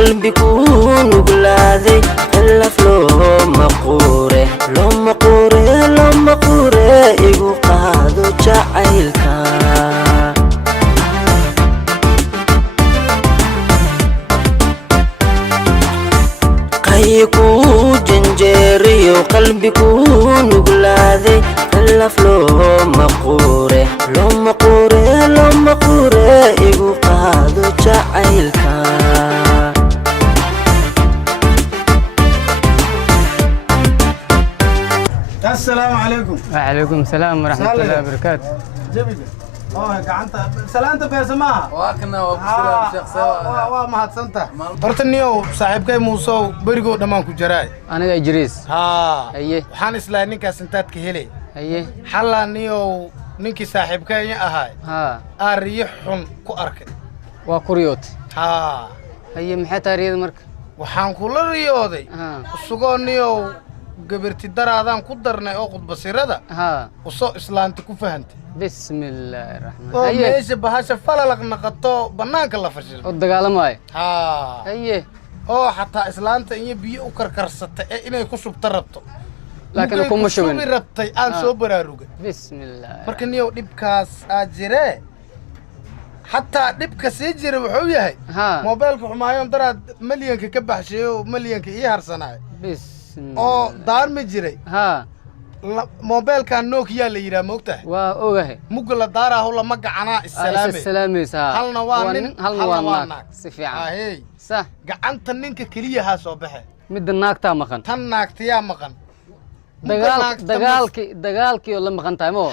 قلبي كون وقلادي إلا فلو مقوري لو مقوري لو مقوري إيقو قادو جعيلكا قيكو جنجيري وقلبي كون وقلادي إلا فلو مقوري لو مقوري لو مقوري إيقو قادو جعيلكا السلام عليكم. وعليكم السلام ورحمة الله وبركاته. جبيك. قعنت سلامت بسماها. واكنا وبسلام شيخ سوا. ما هتصنت. برتنيو صاحبك موسى بريغو دمان كجراي. أنا إجريس. أيه. حان إسلامي كسنتات كهلي. أيه. حلا نيو نيكي صاحبك أهاي. أريحهم كأرك. وكريوت. أيه محيط رياض مرك. وحان كل رياضي. السجون نيو قبرتي درادان قدرنا أخذ بصيرة وصو إسلامتي كفهنت بسم الله الرحمن الرحيم أيه بهاش فلا لك نقطة بناك الله فشل الدجال ماي أيه حتى إسلامتي إني بيو كركرست إنه يكسب تربطه لكن أكون مش من ربطي أنا سوبر أروج بسم الله مركن يو دبكاس أجره حتى دبكاس يجري وحويه موبايلك حمايون دراد مليون كبح شيء ومليون كيهر صناعي دار مجري موبايل كان نوكيا اللي يرا موقته وأوه مقول دارا هو لما قعنا السلامي هل نوانين هل نوانك سفيعة هي صح قعنت نينك كليها صباحه مد الناك تا مخن تناك تيا مخن دجالك ولا مخن تايمو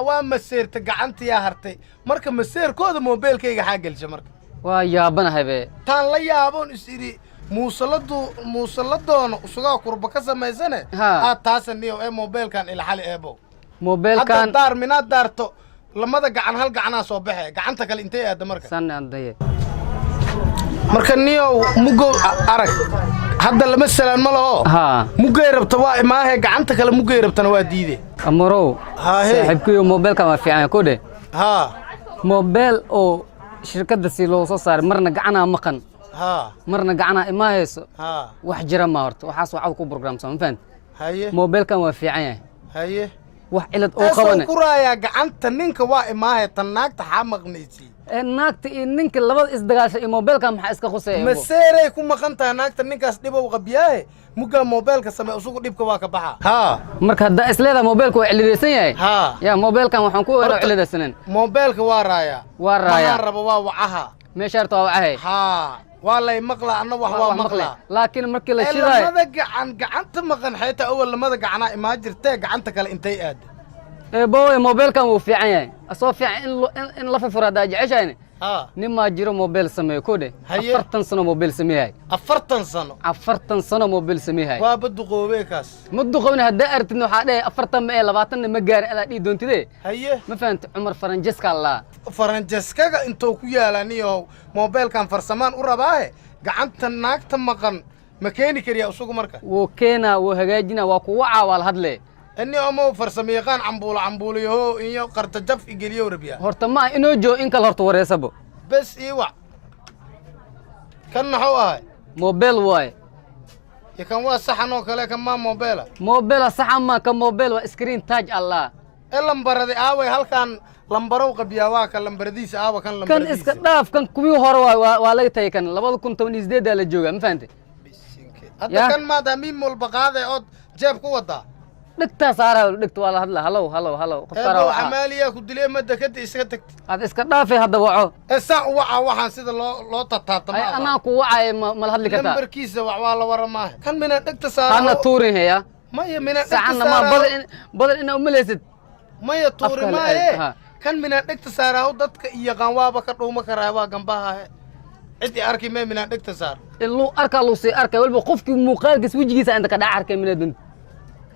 ومسير تقعنت يا هرتي مركب مسير كود موبايل كيga حاجل جمرك ويابنا هبه تان لا يابون اسيري موصلدون وسوغا قرب كسميسنه تاسنيو اي موبايل كان الى حال ايبو موبايل كان دار من دارتو لمada gacan hal gacana soo baxay gacanta kale intee aad marka san andaye marka niyo mugo arag hadda lama salaan ma laho mugay rabta waa imaahe gacanta kale mugay rabtana waa diide amaro saaxibkiyo موبايل ka waa fiican ku dhe موبايل oo shirkadda si loo soo saaray marna gacana maqan marna gacana ima hayso wax jira ma horto waxaas waxa ku programsan ma fahant موبايل kan waa fiican yahay wax cilad oo qabana ku raaya gacanta ninka waa imaahe tan naagta xamaqnaysi naagta iyo ninka labada isdagaashay موبايل kan maxaa iska khusay ma seeray ku maqantaa naagta ninkaas dhibo qabiyahay muga موبايل ka samee usugu dhibka waa ka baxa marka hadda isleeda موبايل ku cilideysan yahay ya موبايل kan waxaan ku wada cilideysan موبايل ka waa raaya ma rabo waa wacaha meesharto waa wacahay والله مقلع أنا وحوا مقلع لكن مركي لا شيء لما ذا قعنت مقن حيته أول لما ذا قعنا إماجر تاج قعنتك الانتي آد بوي موبايل كان وفي عين أصوف إن لف فرادة جعش يعني نما جرو موبايل سميه كوده أفرتن سنة موبايل سميه أفرتن سنة موبايل سميه وابدو قوبيكاس مدو قونا هدا أرت إنه حدا أفرتن ما لبعتن مجار على دي دون تدي ما فهمت عمر فرنجسكا الله فرنجسكا انتو كويا لانيو موبايل كان فرسمان ورباه قعنت الناك تمقن مكاني كريا أسوق مركا وكينا وهجاجنا وقوعة والهدلة إني أمو فرسميقان عمبول يهو إنيو قرط جف إجليو ربيا هرتما إنه جو إنك الهرت وريسبو بس إيوه كان نحوها موبايل واي يكون وا صحنو كلا كمان موبايل صحن ما كم موبايل وسكرين تاج الله إلا مبردي آوي هل كان لمبرو قبيا واك لمبرديس آوا كان لمبرديس كان إسكتاف كان كويو هروا ولا كان لبض كنت ونزداد على الجوجا ما فهمت هذا كان ما دامين ملبقاده أو جاب قوة دكتا صار دكتوا على هلا هلو قطروا عملية كدلية مدة كده إسكتك هذا إسكتاف هذا وعو الساعة وعا سيد لو تطاط ما أنا كوعي ما الهدل كتا نمبر كيسة وعوالا ورا ما كان من دكتا صار أنا توري هي ما هي من دكتا صار ما بدل إنه مليست ما هي توري ما هي كان من دكتا صار أو دتك يقان وابك روما كراوا جنبها عدي أركي ما من دكتا صار اللو أركا لو سي أركا والبقف مقال جس وجهي عندك دا أركا من الدنيا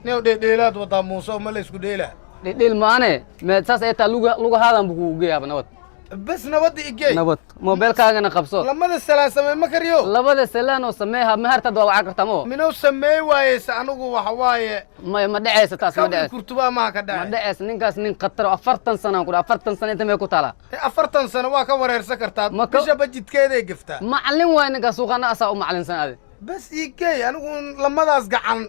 نيو ديلات وطا موسى ومليس كديلا ديل مانه ما تساس إيه لوجا هذا بقول جيا بنوت بس نودي إيجي نبض موبايل كاغنا قبصو لما السلام سمي ما كريو لبدا سلان وسميها مهرتا دوا عقرتمو منو سمي وايس أنوغو وحواي ما دعيس تاس ما دعيس كرتبا ما كدعي ما دعيس نينكاس نين قطر أفرتن سنة كل أفرتن سنة تمي كتالا أفرتن سنة واكا ورير سكرتا مش بجد كده قفتا معلم وينك سوقنا أسا معلم سنة هذه بس إيجي أنوغو لما داس قعن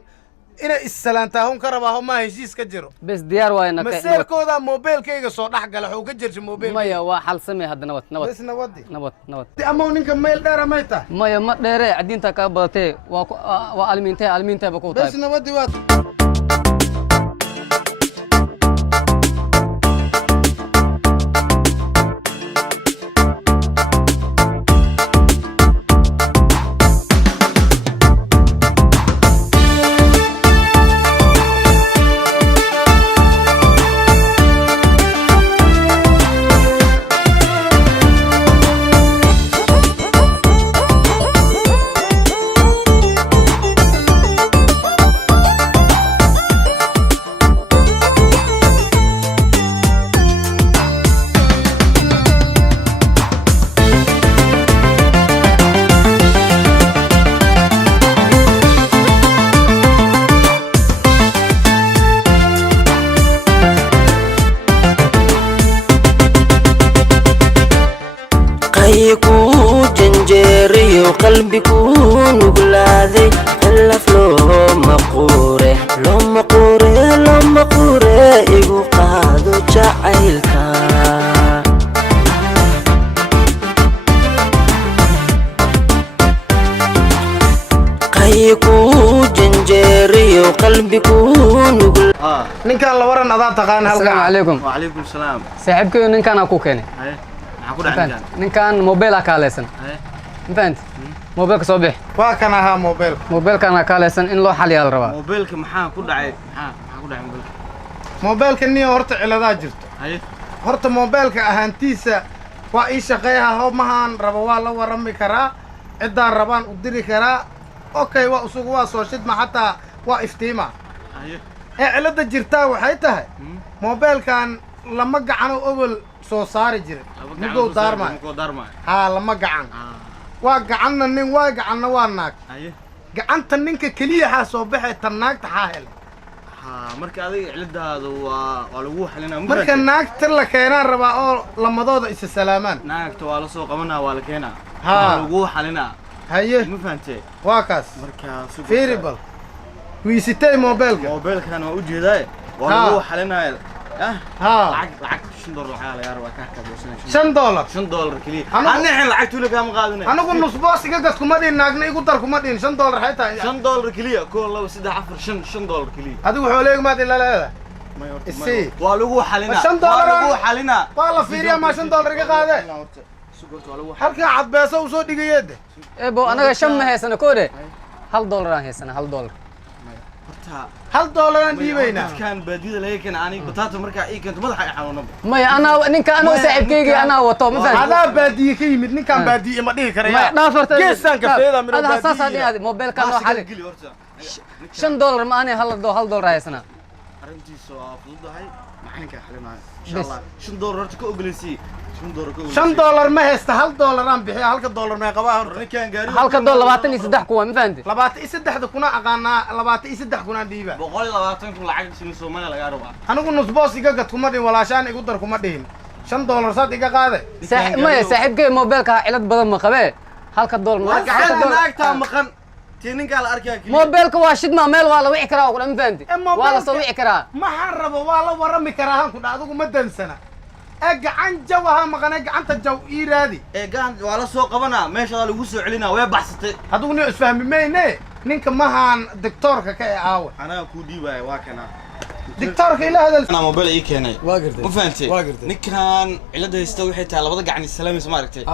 إنا السلام تاهم كرباهم ما هيجيس كجرو بس ديار وينك مسير كودا موبايل كيغا سو دحق لحو كجرش موبايل مايا وحل سمي هذا نوت بس نودي نوت أما نينك ميل دارا ميتا مايا ما ديري عدين تكابتي وألمينتي بكو طيب بس نودي وات ku janjeeriyo qalbigu nuglaaday qalaf looma quure igu qaado jacaylka qayku janjeeriyo qalbigu nugl ninkan la waran adaa taqaan halka السلام عليكم وعليكم السلام صاحبك ninkan aku keenay ninkan mobile kaaleysan فهمت موبايلك soo bix waa kan ahaa موبايل موبايلkana kaaleysan in loo xaliyo la rabaa موبايلك maxaa ku dhacay موبايلك موبايلka niyo horta ciladaa jirto horta موبايلka ahaantiisa waa ii shaqeeyaha hoomahan rabo waa la warami karaa cidaan rabaan u diri karaa okay waa usugu waa soo shidma xataa waa iftiima ee cilada jirtaa waxay tahay موبايلkan lama gacano obol soo saari jiray mugow daarmay haa lama gacan waa gacanna nin waa gacanna waa naag gacanta ninka keliya ha soo baxay tan naagta ha hel marka adiga ciladaadu waa lagu xalinaa marka naagta la keenaan rabaa oo lamadooda isa salaamaan naagta waa la soo qabanaa waa la keenaa waa lagu xalinaa haye ma fahantay waa kaas marka fiiribal wiisitay mobilkan waa u jeedaa waa lagu xalinaa lacag $5 waxaa laga rabaa ka $5 $5 kaliya anna lacagtu la kaama qaadanay anigu nus boos iga gad kuma dhin naagna igu dar kuma dhin $5 xayta $5 kaliya koo 2 3 4 $5 kaliya adigu wuxuu leeyahay maad ila leedahay isii waa lagu xalinaa $5 lagu xalinaa waa la fiiriyaa ma $5 iga qaade halka cad beeso u soo dhigayeede ebo anaga shan ma haysana koode $1 aan haysana $1 $1 aan dhiibayna kan baadida laga keen ani bataata marka ay keento madaxa ay xanuunaba maya ana ninka anoo saaxiibkeyga ana wato ma fahmi adaa baadiye ka yimid ninkan baadiye ma dhihi karaya ma dhaafarta geesan ka feeda miro baadiye hada saasa dhinaad mobilka noo xalin $5 ma ani $1 haysana arintiisu waa fududahay maxaanka xalinaa insha Allah $5 horta ka ogoleysi $5 ma haysta $1 aan bixiyo $1 ma qabaa ninkan gaari $23 kuwa ma fahanti 23 kuna aqaana 23 kuna dhiiba 120 kun lacag sin Soomaaliya laga rabaa anigu nus boos iga gad kuma dhin walaashaan igu dar kuma dhihin $5 sad iga qaade saaxiibkay mobilka cilad badan ma qabee $1 naagta maqan ninka la arkaa mobilka waa shidma meel waa la wici karaa oo ma fahanti waa la soo wici karaa ma rabo waa la warami karaa han ku dhaadigu ma dansana gacan jawaha maqana gacanta jaw iiraadi gacan waa la soo qabanaa meesha lagu soo celinaa way baxsatay haduu ni isfahmi meeyne ninka mahan doctorka ka aawa anaga ku dhiibay waa kana doctorka ila hadal ana mobile ii keenay ma fahantay ninkan cilada haysta waxay tahay labada gacan islaamis ma aragtay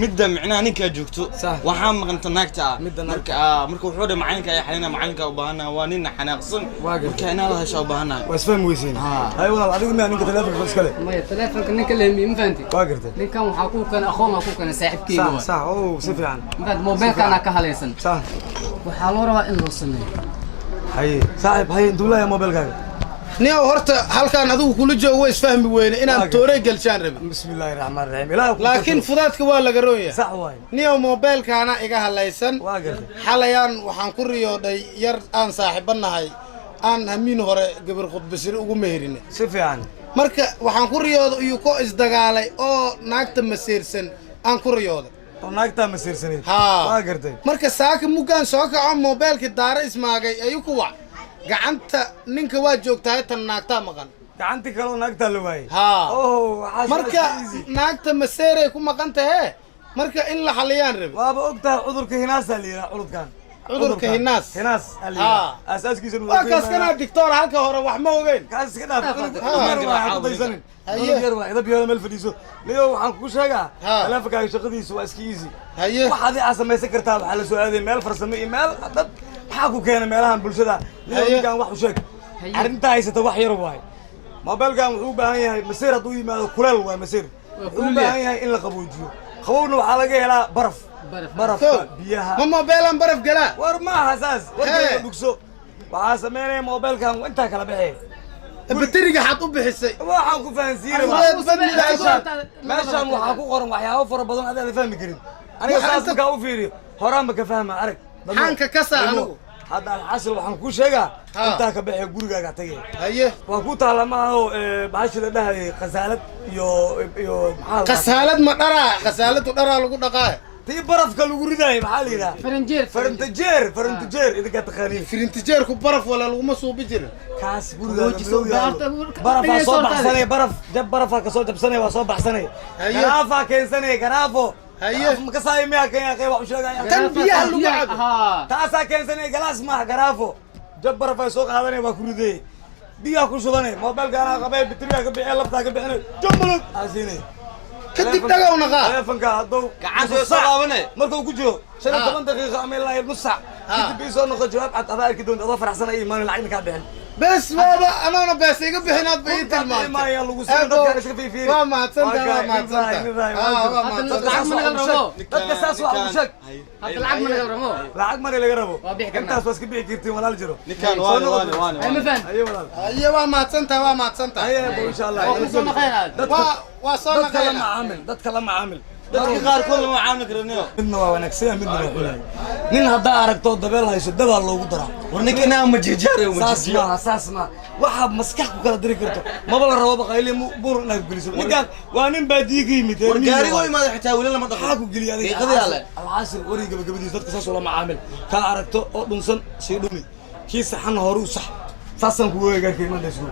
midda micnaha ninka joogto waxa maqanta naagta marka wuxuu dhahay macalinka ay xalina macalinka u baahanaa waa nin xanaaqsan marka inaa la hesho u baahanaa wasfaham weysiin hay walaal adigu ma ninka telefoonka iskale ma telefoonka ninka leeyay ma fahanti waa gartay ninkan waxa ku kan aqoon ku kan saaxiibkeyga sax oo si fiican inta mobilka ana ka halaysan waxa loo rabaa in loo sameeyo hay saaxib hay duulaya mobilkaaga نيو هرتا halkaan adigu kula joogo way isfahmi weyne inaan toore galshaan rabin bismillaahir rahmaanir rahiim ilaahu laakiin fudaadka waa laga rooyaa sax waay niyo mobilkaana iga halaysan xalayaan waxaan ku riyooday yar aan saaxiibanahay aan hamiin hore gabar khudbasir ugu meherine si fiican marka waxaan ku riyooday iyo ko isdagaalay oo naagta masiirsan aan ku riyooday oo naagta masiirsaneed waa gartay marka saaka mugaan soo kaco mobilka daara ismaagay ayuu ku wac gacanta ninka waa joogtaa tan naagta maqan gacanti kale naagta la waayay marka naagta maseeray ku maqan tahay marka in la xaliyaan rab waaba ogtaa cudurka hinaas liira cudurka hinaas asaaskiisa waa kaas kana doctor halka hore wax ma ogeyn kaas iska dhaaf waa daysanin yar waa idab yar meel fadhiiso leeyo waxaan ku sheegaa teleefankaaga shaqadiisu waa iska easy waxaad ii samaysan kartaa waxa la soo aaday meel farsamo iyo meel dad maxaa ku keenay meelahan bulshada leeyahan wax u sheeg arrinta haysata wax yar waay mobilkan wuxuu u baahan yahay masiir hadduu yimaado kuleel waa masiir wuxuu u baahan yahay in la qaboojiyo qabowna waxaa laga helaa barafka biyaha ma mobilan baraf galaa war maaha saas warkeeda bugso waxaa sameynaya mobilkan intaa kala baxee bateriga xad u bixisay waxaan ku fahansiinay meeshaan waxaa ku qoran waxyaabo fara badan aad fahmi karin aniga saas markaa u fiiriyo horaan ba ka fahma arag xanka ka saa anigu hadda alxasil waxaan ku sheegaa intaa ka baxee gurigaaga tagay haye waa ku taala maaho baashi la dhahayay khasaalad iyo maxaa khasaalad ma dharaa khasaaladu dharaa lagu dhaqaa tii barafka lagu ridaayay maxaa la yidhaha farantijeer idinka taqaaniin farantijeerku baraf wala laguma suubi jirin kaas guriga barafaa soo baxsanay jab barafaa kasoo jabsanay waa soo baxsanay garaafaa keensanay garaafo ma ka saay miyaa keenyaa qeyb wax u sheegaya tan biyaha lagu cabo taasaa keensanay galaas maaha garaafo jab barafaa soo qaadanay waa ku ridayay biyaha ku shubanay mobilkaanaa qabay bitriyaa ka bixee laftaa ka bixinay jumbalog aasiinay kadib dhagaw naqa telefonka hadduu gacanta soo qaabane markuu ku jiro 15 daqiiqo ama ilaa nus saac kadib ii soo noqo jawaab cad adaa arki doonta adoo faraxsan ay imaan lacagna kaa bixin bes baba anana bes iga bixinaad bay tilmaantay ma ya lagu soo dadka iska fiifiir waa mahadsantahay waa mahadsantahay dadka saas waa u sheeg hadda lacag ma laga rabo lacag ma laga rabo intaas waa iska bixi kartiin walaal jiro ninkan waan ay ma faham ayo waa mahadsantahay insha Allah soo naqaynaad waa soo naqayna dadka la macaamil dadka qaar kood ma caawin karaniyo midna waa wanaagsan midna waa xulay nin haddaa aragto dabeel hayso dabaa loogu daraa war ninkana ma jijaare saas ma waxa maskax ku kala diri karto maba la rabo baqayli buur inaad geliso ninkan waa nin baadiye ka yimid war gaari oo imaado xitaa wali lama dhaqo ku geliya adiga qiiqada alxasil wari gabagabadiis dadka saas oo la macaamil ka aragto oo dhunsan sii dhumi kii saxan hore u sax saasan ku weegaarkay ma dhasho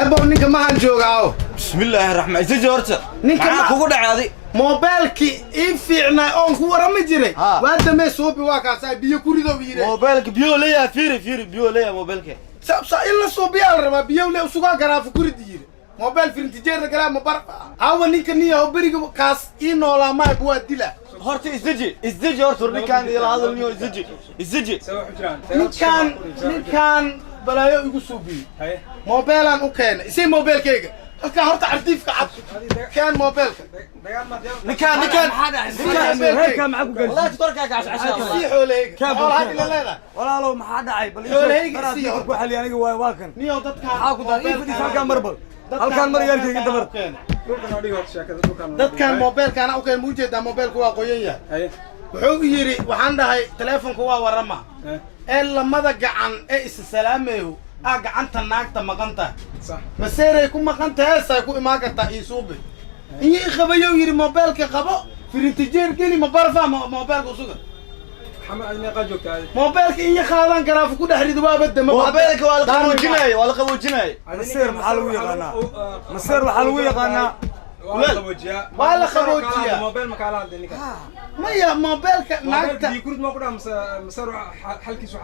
ebo ninka maxaan joogaa bismillaahi raxmaan isii horta ninka maxaa kugu dhacaaday mobilki ii fiicnaa oon ku warami jiray waa damee suubi waa kaasaa biyo ku ridow yiri mobilka biyo leeyahay fiiri biyo leeyahay mobilka sabsa illa suubiyaa la rabaa biyo le usugaa garaafu ku rid yiri mobil firintijeerna galaa ma bar hawa ninka niya oo beriga kaas ii noolaa maay waa dila horta isdeji horta ninkaan ila hadal niyo isdeji ninkaan balaayo igu suubi mobilan u keenay isii mobilkayga halka horta ardiifka cad keen mobilka ninkaan heerka maxaa ku galay wallahi torkaa ka cascashaa si xooleyga xoolaha ila leedahay walaalow maxaa dhacay bal xooleyga si ku xali aniga waa kan niyo dadka maxaa ku daray fadhiis halkaan marbal halkaan mar yarkayga dabar dadkan mobilkaana u keen muujeedaa mobilku waa qoyan yahay wuxuu yiri waxaan dhahay telefonku waa warama ee lamada gacan ee is salaameeyo gacanta naagta maqan tahay maseeray ku maqan tahay say ku imaan kartaa ii suubi inii qabayo yiri mobilka qabo firintijeer geli ma barfa mobilka usuga mobilka in qaadan karaa ku dhaxrido waa badda mobilka waa la qaboojinay maseer maxaa lagu yaqaanaa maseer waxaa lagu yaqaanaa waa la qaboojiyaa mobil ma kala hadlay ninka maya mobilka naagta kurd ma ku dhaa maseer halkiisu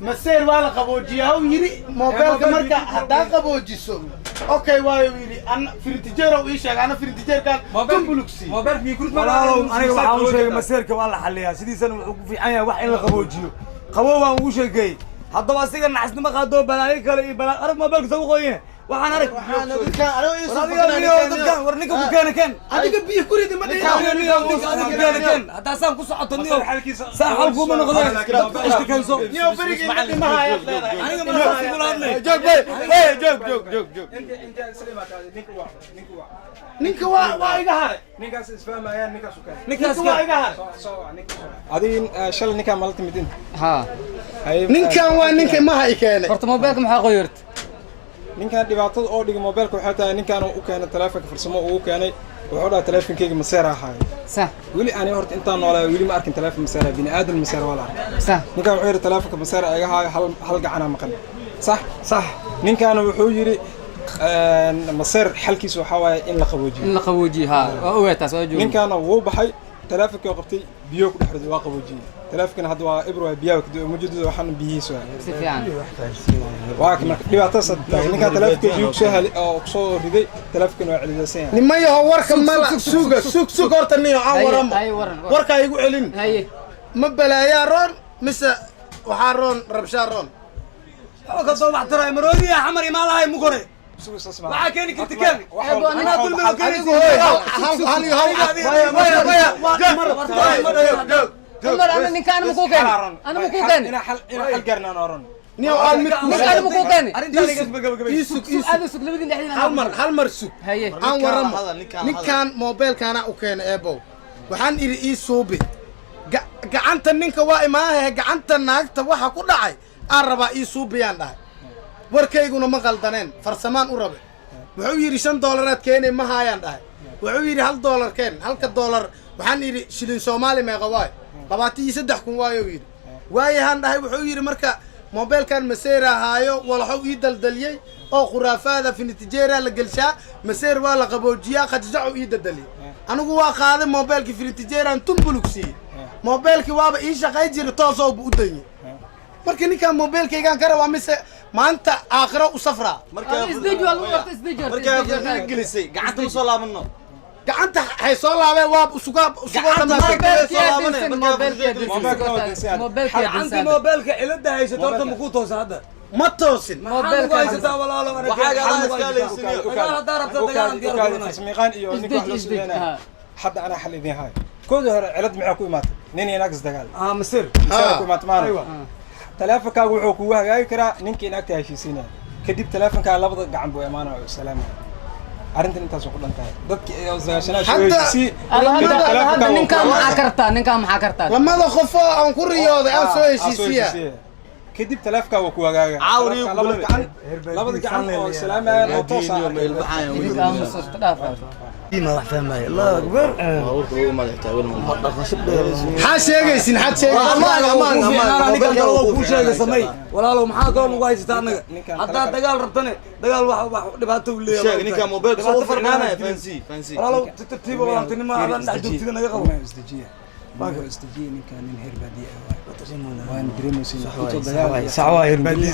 maseer waa la qaboojiyaa uu yiri mobilka marka haddaa qaboojiso okay waayo yiri an firintijeer oo ii sheeg ana firintijeerkan kumbuluksi mobilka kurd ma aniga waxaan u sheegay maseerka waa la xaliyaa sidiisana wuxuu ku fiican yahay wax in la qaboojiyo qabow waan ugu sheegay haddaba asiga naxasnimo qaado balaayo kale iyo balaa arag mobilka soo qoyeen waxaan arag dadkan aniga dadkan war ninka ku keena keen adiga biyo ku ridi ma dhihin hadaa saan ku socoto niyo saa xalkuuma noqdeen dadka keenso niyo berigi dhimaha ayaad leedahay aniga ma kulaadnay joog joog ninka waa iga haray ninkaas isfahmayaan ninkaas u keenay ninkaas waa iga haray adin shalay ninkaan malta midin ha ninkan waa ninka maha i keenay horta mobilka maxaa qoyirta ninkaan dhibaatada oo dhigay mobilka waxay tahay ninkaan uu keenay taleefanka farsamo uu keenay wuxuu dhahay taleefankayga maseer ahaay sax weli ani horta intaan noolaa weli ma arkin taleefan maseer bini aadan maseer wala sax ninkaan wuxuu yiri taleefanka maseer ayaga haay hal gacana maqan صح ninkaan wuxuu yiri maseer xalkiisu waxa waaye in la qaboojiyo ha ogaataas waa joog ninkaan wuu baxay taleefankii qabtay biyo ku dhaxray waa qaboojiyay taleefankana hadda waa ibro biyo ka mujadid waxaan biyihiisu si fiican waa kana dhibaato saddex ninkaan taleefankii biyo soo heli oo soo riday taleefankana waa cilidaysan nimayo warka mala suuga horta niyo aan waramo warka igu celin ma balaayaa roon mise waxaa roon rabshaa roon ka soo baxtay maroodiya xamar imaalahay mugore waxaa keeni karta keen ana dulmi oo keenaysa عمر انا نكان مكو كان انا مكو كان انا حل قرنا نورن نيو aan mid نكان مكو كان يسوق هذا سوق لبدين دحين hal mar sug aan waramo ninkan mobilkana u keen eebo waxaan iri ii suubi gacanta ninka waa imaahay gacanta naagta waxa ku dhacay aan rabaa ii suubiyaan dhahay warkayguna ma qaldaneen farsamaan u rabe wuxuu yiri $5 aad keenay ma haayaan dhahay wuxuu yiri $1 keen halka dollar waxaan iri shilin Soomaali meeqa waay 23 kun waayo yiri waayahan dhahay wuxuu yiri marka mobilkan maseera haayo walaxu ii daldaliyay oo khuraafaada finitijeera la galshaa maseer waa la qaboojiyaa qadjacu ii daldaliyay anigu waa qaaday mobilki finitijeeran tumbuluxi mobilki waaba ii shaqay jir toos oo u dayay marka ninka mobilkaygan kara waa mise maanta aakhiro u safra marka isdijool marka gelisay gacanta u soo laabano gacanta hay soo laabay waa usuga mobilka cilada haysato horta ma ku toosa hadda ma toosin mobilka haysataa walaalo waxaaga la iskaalaysiin hadda rabta dagaal diyaar tasmiiqan iyo ninka wax loo sameeyay hadda ana xal idin haay kooda hore cilad maxaa ku imaatay nin inaagis dagaal masir ku imaatay maana taleefankaagu wuxuu kugu hagaagi karaa ninka inaagta heshiisiinaya kadib taleefankaaga labada gacan buu imaanayo salaam arrintan intaas ku dhantahay dadkii sagaashanaad shaqeeyay hadda ninka maxaa kartaa lamada qof aan ku riyooday aan soo heshiisiya kadib taleefankaaga wuu ku hagaaga labada gacan oo salaamayaan oo toos ما راح فهم هاي الله اكبر حاشيغيسين ولا لو maxaa doon ugu haystaa anaga hadaa dagaal rabtane dagaal wax dhibaato u leeyahay sheeg ninka mobilka soo farnaanay fancy wala loo tartiib wala tinima aan dhex joogtida naga qabo باقي استجي من كان من هربادي وان دريموسين خطو دغال ساعه هربادي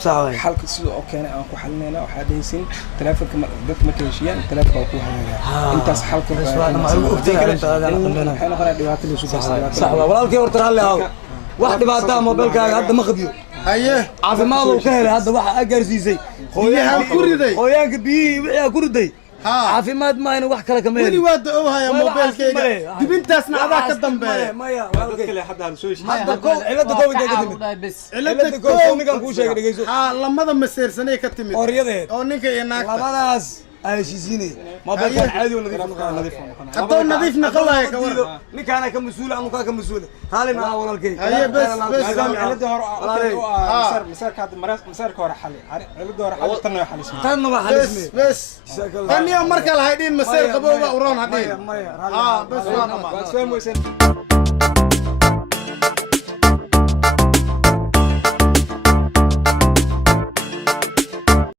ساعه حلقه سيده او كان aan ku xalinayna waxa dhaysin taleefanka dadka ma kaleeshiyaan taleefanka ku hagaaga intaas xalqa ma ugu ogtayna waxaan qara dhibaato la soo baxay sax walaalkay horta hal leeyahay wax dhibaato mobilkaaga hadda ma qabiyo haye caafimaad uu ka helay hadda waxa agaarsiisay qoyaanka biyi wixii ku riday caafimaad ma ayna wax kale kama weli waa oo haya mobilkayga dibintaasna adaa ka dambeeya maya dad kale hadda soo heshiis hadda cilada covid ka timid cilada covid nigan ku sheegay dhageyso lamada maseersanay ka timid oryadeed oo ninka iyo naagta labadaas ay heshiisiinay mobilka caadi oo nadiif haddoo nadiif naqawaya ka war ninkaana ka mas'uul anu ka mas'uul haalin ana walaalkay haye bas cilada hore masarka hadda masarka hore xali cilada hore xali tan waa xalisma tan waa xalisma bas tan iyo marka la haydin maseer qabowga uroon hadii bas waa waa